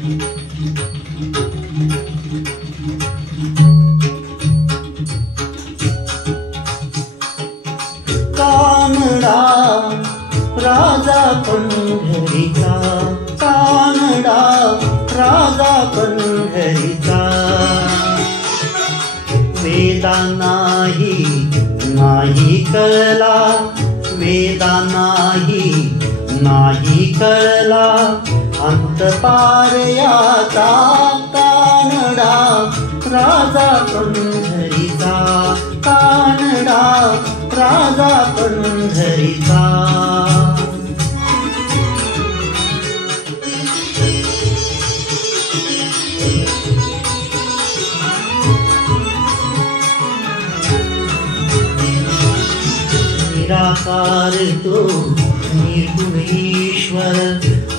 कानडा राजा पंढरीचा, कानडा राजा पंढरीचा, वेदा नाही कळला, वेदा नाही कळला, अंत पार याचा, कानडा राजा पंढरीचा, कानडा राजा पंढरीचा. निराकार तो निर्गुण ईश्वर,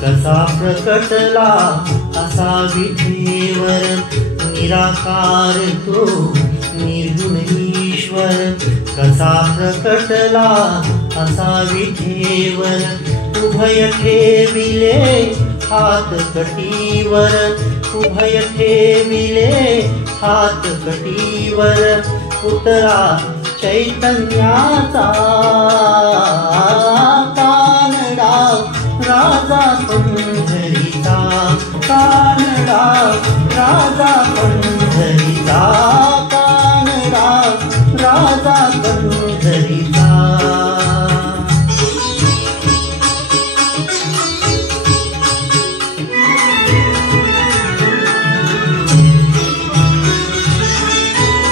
कसा प्रकटला असा विठेवर. निराकार तो निर्गुण ईश्वर, कसा प्रकटला असा विठेवर. उभय ठेविले हात कटीवर, उभय ठेविले हात कटीवर. पुतळा चैतन्याचा, कानडा राजा पंढरीचा, कानडा राजा पंढरीचा, कानडा राजा पंढरीचा.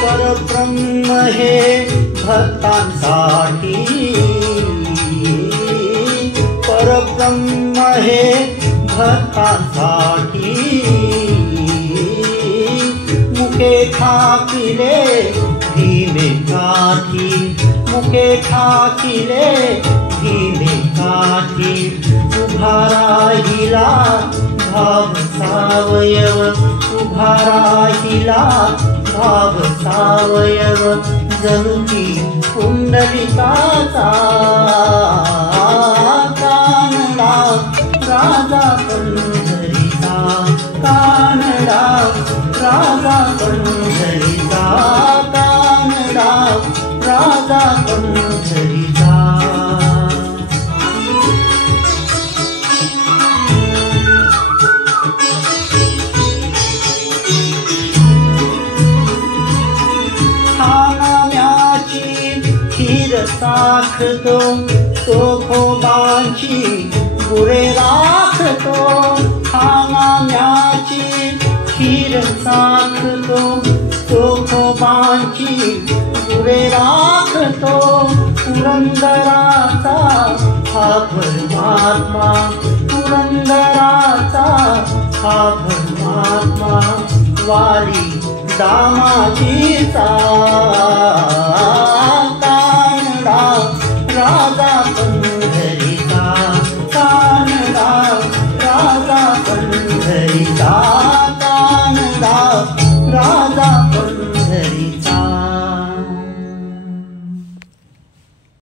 परब्रह्म हे भक्तांसाठी, परब्रह्म हे भक्तांसाठी. मुके ठाकिले भीमे काठी, मुके ठाकिले भीमे काठी. उभा राहिला भाव सावयव, उभा राहिला भाव सावयव. जनुकी कुंडलिकाचा, कानडा राजा पंढरीचा, कानडा राजा पंढरीचा, कानडा राजा पंढरीचा. साखतो खोबांची गुरे राखतो, खाण्याची खीर साखतो खोबांची गुरे राखतो. पुरंदराचा हा परमात्मा, पुरंदराचा हा परमात्मा. वारी दामाजीचा,